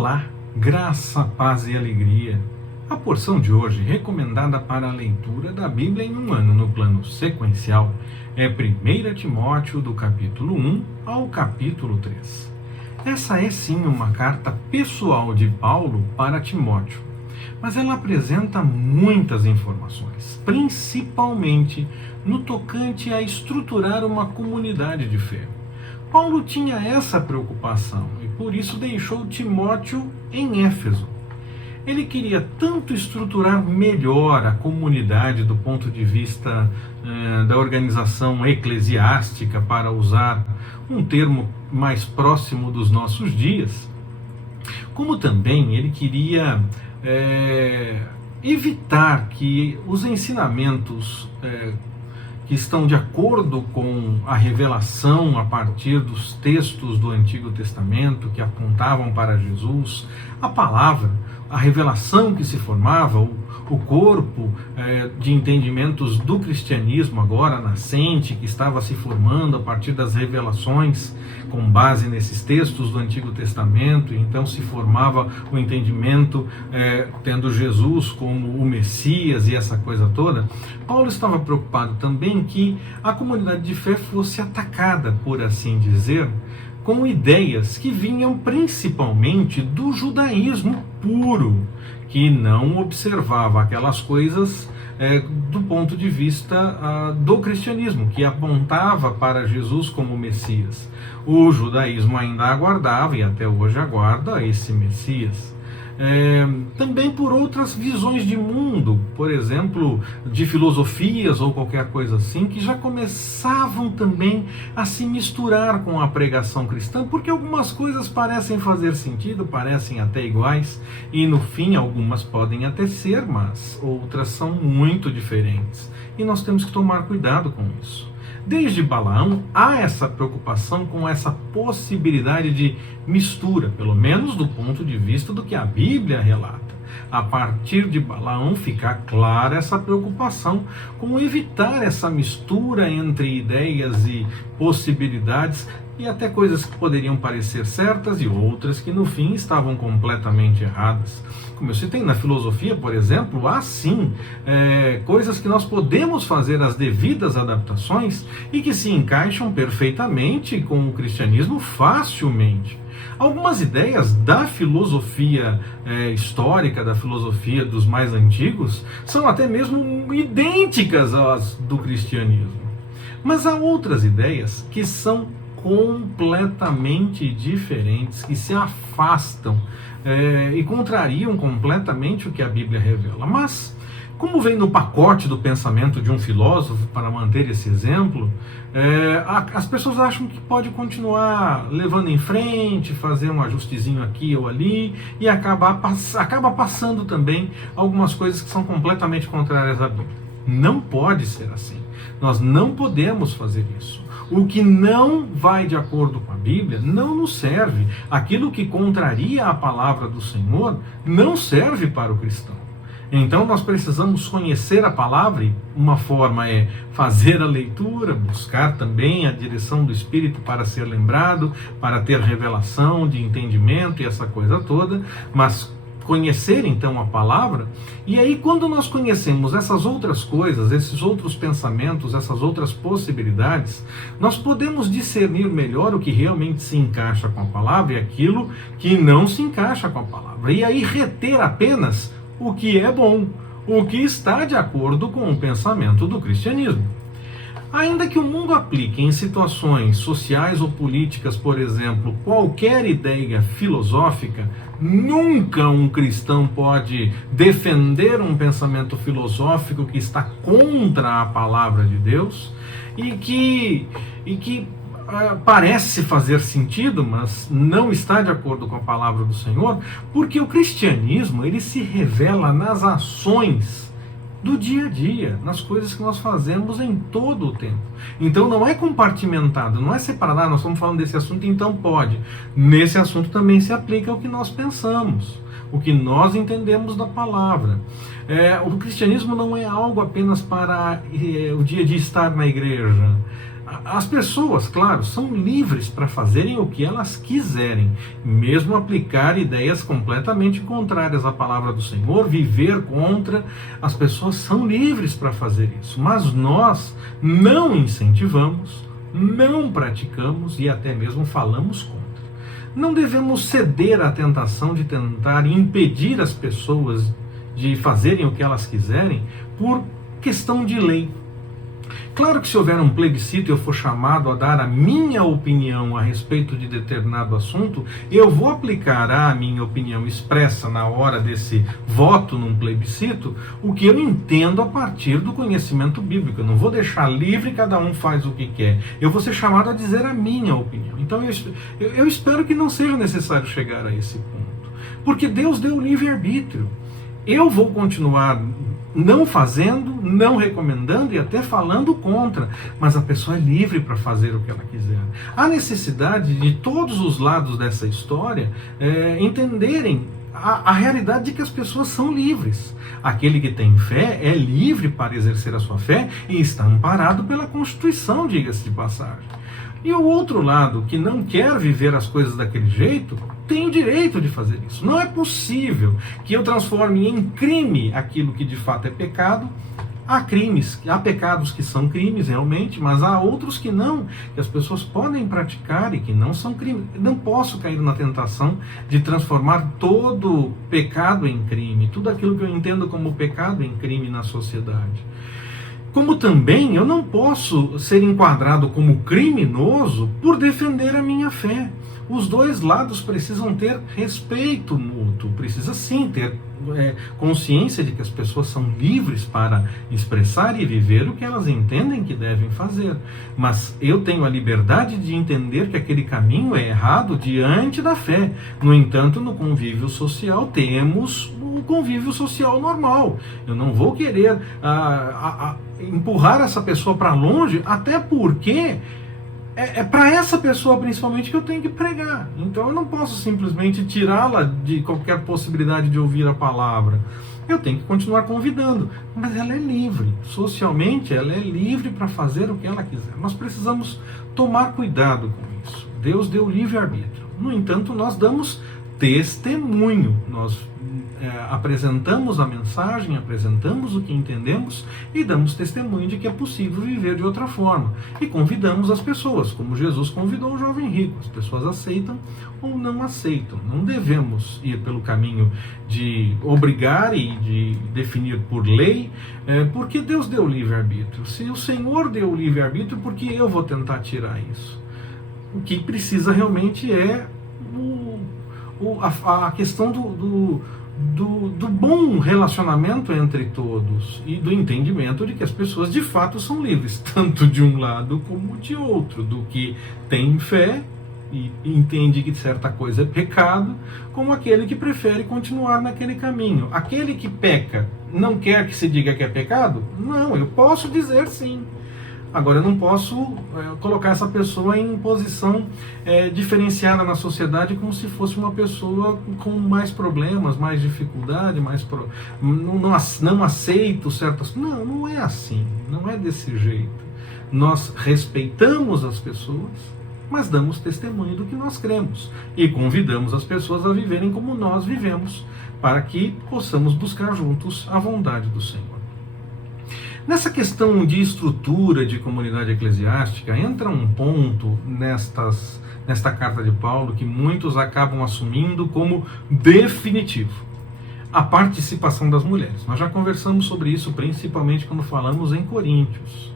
Olá, graça, paz e alegria. A porção de hoje, recomendada para a leitura da Bíblia em um ano no plano sequencial, é 1 Timóteo do capítulo 1 ao capítulo 3. Essa é sim uma carta pessoal de Paulo para Timóteo, mas ela apresenta muitas informações, principalmente no tocante a estruturar uma comunidade de fé. Paulo tinha essa preocupação e por isso deixou Timóteo em Éfeso. Ele queria tanto estruturar melhor a comunidade do ponto de vista da organização eclesiástica, para usar um termo mais próximo dos nossos dias, como também ele queria evitar que os ensinamentos que estão de acordo com a revelação a partir dos textos do Antigo Testamento que apontavam para Jesus, a palavra, a revelação que se formava, o corpo de entendimentos do cristianismo agora nascente, que estava se formando a partir das revelações com base nesses textos do Antigo Testamento, e então se formava o entendimento tendo Jesus como o Messias e essa coisa toda. Paulo estava preocupado também que a comunidade de fé fosse atacada, por assim dizer, com ideias que vinham principalmente do judaísmo puro, que não observava aquelas coisas do ponto de vista do cristianismo, que apontava para Jesus como Messias. O judaísmo ainda aguardava, e até hoje aguarda, esse Messias. Também por outras visões de mundo, por exemplo, de filosofias ou qualquer coisa assim, que já começavam também a se misturar com a pregação cristã, porque algumas coisas parecem fazer sentido, parecem até iguais, e no fim algumas podem até ser, mas outras são muito diferentes. E nós temos que tomar cuidado com isso. Desde Balaão, há essa preocupação com essa possibilidade de mistura, pelo menos do ponto de vista do que a Bíblia relata. A partir de Balaão fica clara essa preocupação com evitar essa mistura entre ideias e possibilidades, e até coisas que poderiam parecer certas e outras que no fim estavam completamente erradas. Como eu citei, na filosofia, por exemplo, há sim coisas que nós podemos fazer as devidas adaptações e que se encaixam perfeitamente com o cristianismo facilmente. Algumas ideias da filosofia histórica, da filosofia dos mais antigos, são até mesmo idênticas às do cristianismo. Mas há outras ideias que são completamente diferentes, que se afastam e contrariam completamente o que a Bíblia revela. Mas, como vem no pacote do pensamento de um filósofo, para manter esse exemplo, as pessoas acham que pode continuar levando em frente, fazer um ajustezinho aqui ou ali, e acaba passando também algumas coisas que são completamente contrárias à Bíblia. Não pode ser assim. Nós não podemos fazer isso. O que não vai de acordo com a Bíblia não nos serve. Aquilo que contraria a palavra do Senhor não serve para o cristão. Então nós precisamos conhecer a palavra, e uma forma é fazer a leitura, buscar também a direção do Espírito para ser lembrado, para ter revelação de entendimento e essa coisa toda, mas conhecer então a palavra. E aí, quando nós conhecemos essas outras coisas, esses outros pensamentos, essas outras possibilidades, nós podemos discernir melhor o que realmente se encaixa com a palavra e aquilo que não se encaixa com a palavra, e aí reter apenas o que é bom, o que está de acordo com o pensamento do cristianismo. Ainda que o mundo aplique em situações sociais ou políticas, por exemplo, qualquer ideia filosófica, nunca um cristão pode defender um pensamento filosófico que está contra a palavra de Deus e que parece fazer sentido, mas não está de acordo com a palavra do Senhor, porque o cristianismo ele se revela nas ações do dia a dia, nas coisas que nós fazemos em todo o tempo. Então não é compartimentado, não é separado, nós estamos falando desse assunto, então pode. Nesse assunto também se aplica o que nós pensamos, o que nós entendemos da palavra. O cristianismo não é algo apenas para o dia de estar na igreja. As pessoas, claro, são livres para fazerem o que elas quiserem, mesmo aplicar ideias completamente contrárias à palavra do Senhor, viver contra. As pessoas são livres para fazer isso, mas nós não incentivamos, não praticamos e até mesmo falamos contra. Não devemos ceder à tentação de tentar impedir as pessoas de fazerem o que elas quiserem por questão de lei. Claro que se houver um plebiscito e eu for chamado a dar a minha opinião a respeito de determinado assunto, eu vou aplicar à minha opinião expressa na hora desse voto num plebiscito o que eu entendo a partir do conhecimento bíblico. Eu não vou deixar livre, cada um faz o que quer. Eu vou ser chamado a dizer a minha opinião. Então eu espero que não seja necessário chegar a esse ponto. Porque Deus deu o livre-arbítrio. Eu vou continuar não fazendo, não recomendando e até falando contra, mas a pessoa é livre para fazer o que ela quiser. Há necessidade de todos os lados dessa história entenderem a realidade de que as pessoas são livres. Aquele que tem fé é livre para exercer a sua fé e está amparado pela Constituição, diga-se de passagem. E o outro lado, que não quer viver as coisas daquele jeito, tem o direito de fazer isso. Não é possível que eu transforme em crime aquilo que de fato é pecado. Há crimes, há pecados que são crimes realmente, mas há outros que não, que as pessoas podem praticar e que não são crimes. Não posso cair na tentação de transformar todo pecado em crime, tudo aquilo que eu entendo como pecado em crime na sociedade. Como também eu não posso ser enquadrado como criminoso por defender a minha fé. Os dois lados precisam ter respeito mútuo, precisa sim ter consciência de que as pessoas são livres para expressar e viver o que elas entendem que devem fazer. Mas eu tenho a liberdade de entender que aquele caminho é errado diante da fé. No entanto, no convívio social temos o convívio social normal. Eu não vou querer empurrar essa pessoa para longe, até porque é para essa pessoa principalmente que eu tenho que pregar. Então eu não posso simplesmente tirá-la de qualquer possibilidade de ouvir a palavra. Eu tenho que continuar convidando, mas ela é livre. Socialmente ela é livre para fazer o que ela quiser. Nós precisamos tomar cuidado com isso. Deus deu livre-arbítrio. No entanto, nós damos testemunho. Nós apresentamos a mensagem, apresentamos o que entendemos e damos testemunho de que é possível viver de outra forma. E convidamos as pessoas, como Jesus convidou o jovem rico. As pessoas aceitam ou não aceitam. Não devemos ir pelo caminho de obrigar e de definir por lei, porque Deus deu o livre-arbítrio. Se o Senhor deu o livre-arbítrio, por que eu vou tentar tirar isso? O que precisa realmente é a questão do bom relacionamento entre todos e do entendimento de que as pessoas de fato são livres, tanto de um lado como de outro, do que tem fé e entende que certa coisa é pecado, como aquele que prefere continuar naquele caminho. Aquele que peca não quer que se diga que é pecado? Não, eu posso dizer sim. Agora, eu não posso colocar essa pessoa em posição diferenciada na sociedade como se fosse uma pessoa com mais problemas, mais dificuldade, não aceito certas... Não, não é assim, não é desse jeito. Nós respeitamos as pessoas, mas damos testemunho do que nós cremos e convidamos as pessoas a viverem como nós vivemos, para que possamos buscar juntos a vontade do Senhor. Nessa questão de estrutura de comunidade eclesiástica, entra um ponto nesta carta de Paulo que muitos acabam assumindo como definitivo: a participação das mulheres. Nós já conversamos sobre isso, principalmente quando falamos em Coríntios.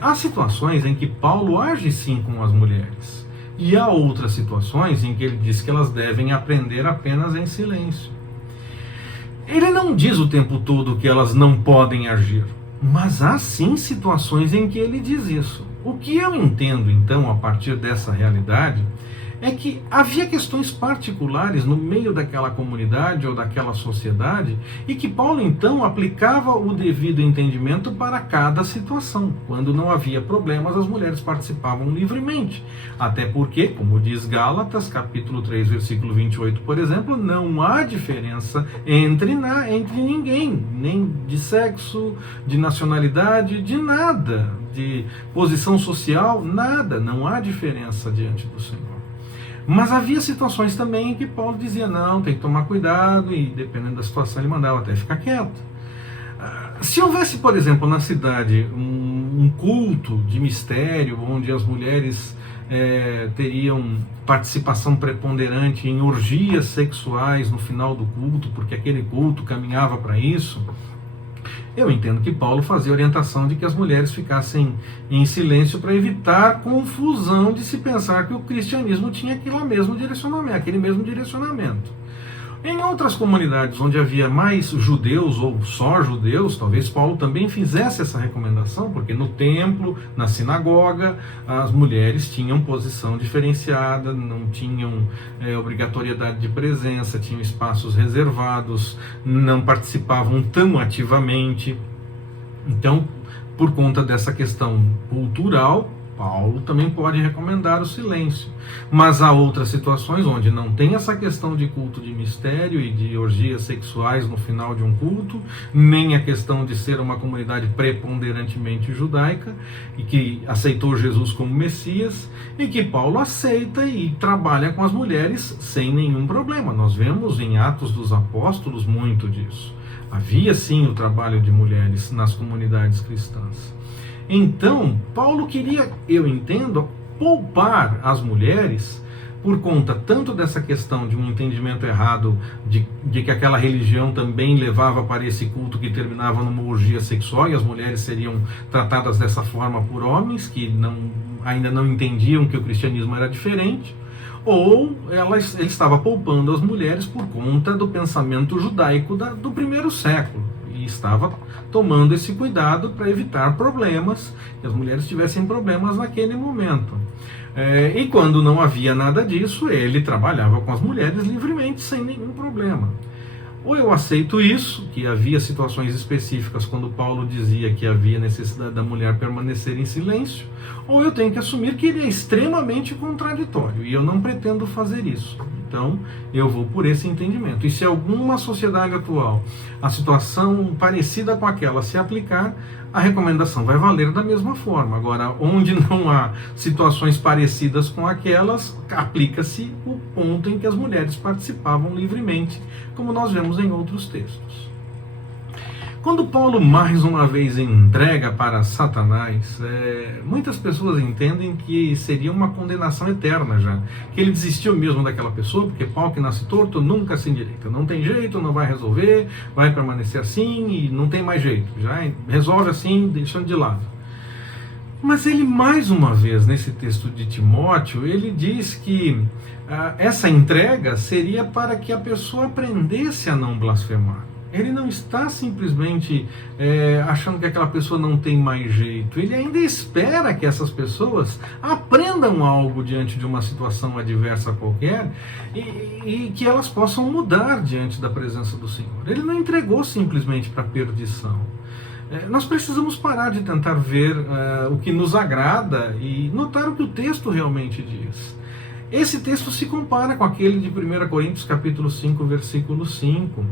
Há situações em que Paulo age sim com as mulheres, e há outras situações em que ele diz que elas devem aprender apenas em silêncio. Ele não diz o tempo todo que elas não podem agir, mas há sim situações em que ele diz isso. O que eu entendo então a partir dessa realidade é que havia questões particulares no meio daquela comunidade ou daquela sociedade e que Paulo então aplicava o devido entendimento para cada situação. Quando não havia problemas, as mulheres participavam livremente. Até porque, como diz Gálatas, capítulo 3, versículo 28, por exemplo, não há diferença entre ninguém, nem de sexo, de nacionalidade, de nada, de posição social, nada, não há diferença diante do Senhor. Mas havia situações também em que Paulo dizia, não, tem que tomar cuidado, e dependendo da situação ele mandava até ficar quieto. Se houvesse, por exemplo, na cidade um culto de mistério, onde as mulheres teriam participação preponderante em orgias sexuais no final do culto, porque aquele culto caminhava para isso, eu entendo que Paulo fazia orientação de que as mulheres ficassem em silêncio para evitar confusão de se pensar que o cristianismo tinha aquele mesmo direcionamento. Em outras comunidades onde havia mais judeus ou só judeus, talvez Paulo também fizesse essa recomendação, porque no templo, na sinagoga, as mulheres tinham posição diferenciada, não tinham obrigatoriedade de presença, tinham espaços reservados, não participavam tão ativamente. Então, por conta dessa questão cultural, Paulo também pode recomendar o silêncio. Mas há outras situações onde não tem essa questão de culto de mistério e de orgias sexuais no final de um culto, nem a questão de ser uma comunidade preponderantemente judaica e que aceitou Jesus como Messias, e que Paulo aceita e trabalha com as mulheres sem nenhum problema. Nós vemos em Atos dos Apóstolos muito disso. Havia sim o trabalho de mulheres nas comunidades cristãs. Então, Paulo queria, eu entendo, poupar as mulheres por conta tanto dessa questão de um entendimento errado de que aquela religião também levava para esse culto que terminava numa orgia sexual e as mulheres seriam tratadas dessa forma por homens que ainda não entendiam que o cristianismo era diferente, ou ele estava poupando as mulheres por conta do pensamento judaico do primeiro século. E estava tomando esse cuidado para evitar problemas, que as mulheres tivessem problemas naquele momento. E quando não havia nada disso, ele trabalhava com as mulheres livremente, sem nenhum problema. Ou eu aceito isso, que havia situações específicas quando Paulo dizia que havia necessidade da mulher permanecer em silêncio, ou eu tenho que assumir que ele é extremamente contraditório, e eu não pretendo fazer isso. Então, eu vou por esse entendimento. E se alguma sociedade atual, a situação parecida com aquela se aplicar, a recomendação vai valer da mesma forma. Agora, onde não há situações parecidas com aquelas, aplica-se o ponto em que as mulheres participavam livremente, como nós vemos em outros textos. Quando Paulo mais uma vez entrega para Satanás, muitas pessoas entendem que seria uma condenação eterna já, que ele desistiu mesmo daquela pessoa, porque pau que nasce torto nunca se endireita, não tem jeito, não vai resolver, vai permanecer assim e não tem mais jeito, já resolve assim, deixando de lado. Mas ele mais uma vez, nesse texto de Timóteo, ele diz que essa entrega seria para que a pessoa aprendesse a não blasfemar. Ele não está simplesmente achando que aquela pessoa não tem mais jeito. Ele ainda espera que essas pessoas aprendam algo diante de uma situação adversa qualquer e que elas possam mudar diante da presença do Senhor. Ele não entregou simplesmente para a perdição. Nós precisamos parar de tentar ver o que nos agrada e notar o que o texto realmente diz. Esse texto se compara com aquele de 1 Coríntios capítulo 5, versículo 5.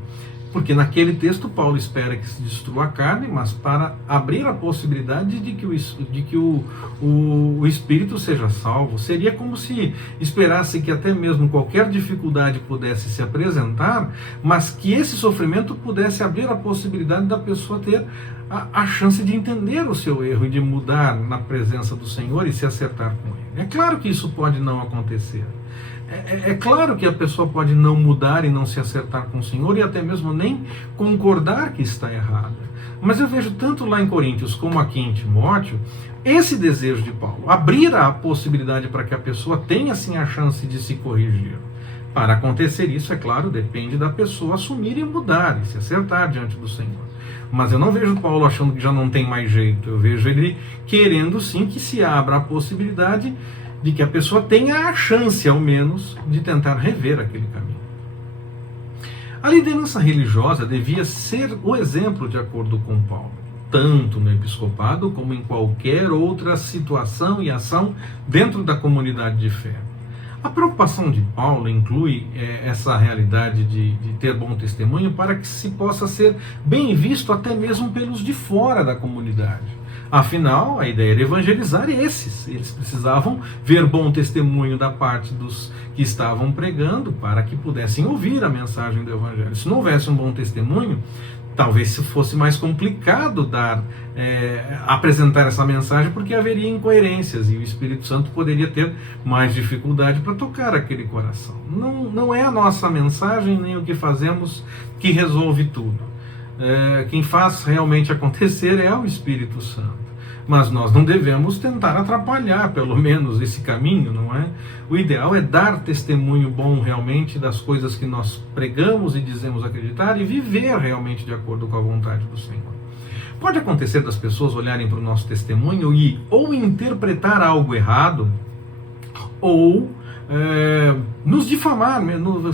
Porque naquele texto Paulo espera que se destrua a carne, mas para abrir a possibilidade de que o espírito seja salvo. Seria como se esperasse que até mesmo qualquer dificuldade pudesse se apresentar, mas que esse sofrimento pudesse abrir a possibilidade da pessoa ter a chance de entender o seu erro e de mudar na presença do Senhor e se acertar com Ele. É claro que isso pode não acontecer. É claro que a pessoa pode não mudar e não se acertar com o Senhor e até mesmo nem concordar que está errada. Mas eu vejo tanto lá em Coríntios como aqui em Timóteo, esse desejo de Paulo, abrir a possibilidade para que a pessoa tenha sim a chance de se corrigir. Para acontecer isso, é claro, depende da pessoa assumir e mudar e se acertar diante do Senhor. Mas eu não vejo Paulo achando que já não tem mais jeito, eu vejo ele querendo sim que se abra a possibilidade de que a pessoa tenha a chance, ao menos, de tentar rever aquele caminho. A liderança religiosa devia ser o exemplo, de acordo com Paulo, tanto no episcopado como em qualquer outra situação e ação dentro da comunidade de fé. A preocupação de Paulo inclui essa realidade de ter bom testemunho para que se possa ser bem visto até mesmo pelos de fora da comunidade. Afinal, a ideia era evangelizar esses. Eles precisavam ver bom testemunho da parte dos que estavam pregando para que pudessem ouvir a mensagem do evangelho. Se não houvesse um bom testemunho, talvez fosse mais complicado apresentar essa mensagem, porque haveria incoerências e o Espírito Santo poderia ter mais dificuldade para tocar aquele coração. Não é a nossa mensagem nem o que fazemos que resolve tudo. Quem faz realmente acontecer é o Espírito Santo. Mas nós não devemos tentar atrapalhar, pelo menos, esse caminho, não é? O ideal é dar testemunho bom realmente das coisas que nós pregamos e dizemos acreditar e viver realmente de acordo com a vontade do Senhor. Pode acontecer das pessoas olharem para o nosso testemunho e ou interpretar algo errado, ou nos difamar,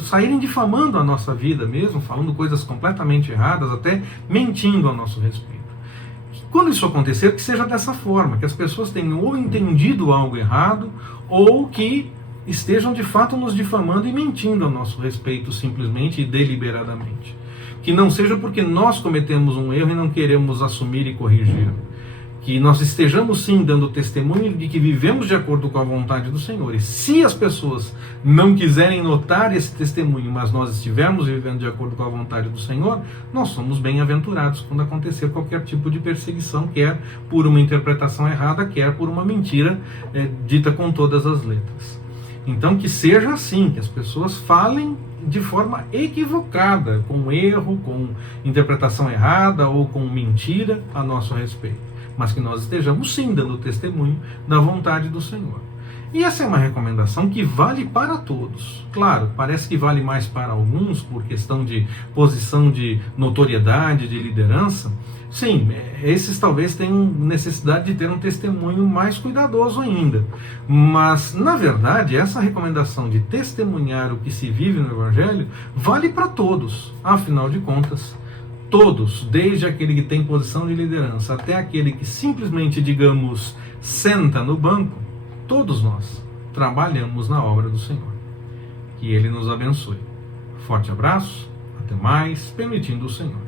saírem difamando a nossa vida mesmo, falando coisas completamente erradas, até mentindo a nosso respeito. Quando isso acontecer, que seja dessa forma, que as pessoas tenham ou entendido algo errado, ou que estejam de fato nos difamando e mentindo a nosso respeito, simplesmente e deliberadamente. Que não seja porque nós cometemos um erro e não queremos assumir e corrigir. Que nós estejamos sim dando testemunho de que vivemos de acordo com a vontade do Senhor. E se as pessoas não quiserem notar esse testemunho, mas nós estivermos vivendo de acordo com a vontade do Senhor, nós somos bem-aventurados quando acontecer qualquer tipo de perseguição, quer por uma interpretação errada, quer por uma mentira dita com todas as letras. Então que seja assim, que as pessoas falem de forma equivocada, com erro, com interpretação errada ou com mentira a nosso respeito. Mas que nós estejamos sim dando testemunho da vontade do Senhor. E essa é uma recomendação que vale para todos. Claro, parece que vale mais para alguns por questão de posição de notoriedade, de liderança. Sim, esses talvez tenham necessidade de ter um testemunho mais cuidadoso ainda. Mas, na verdade, essa recomendação de testemunhar o que se vive no Evangelho vale para todos. Afinal de contas, todos, desde aquele que tem posição de liderança até aquele que simplesmente, digamos, senta no banco, todos nós trabalhamos na obra do Senhor. Que Ele nos abençoe. Forte abraço, até mais, permitindo o Senhor.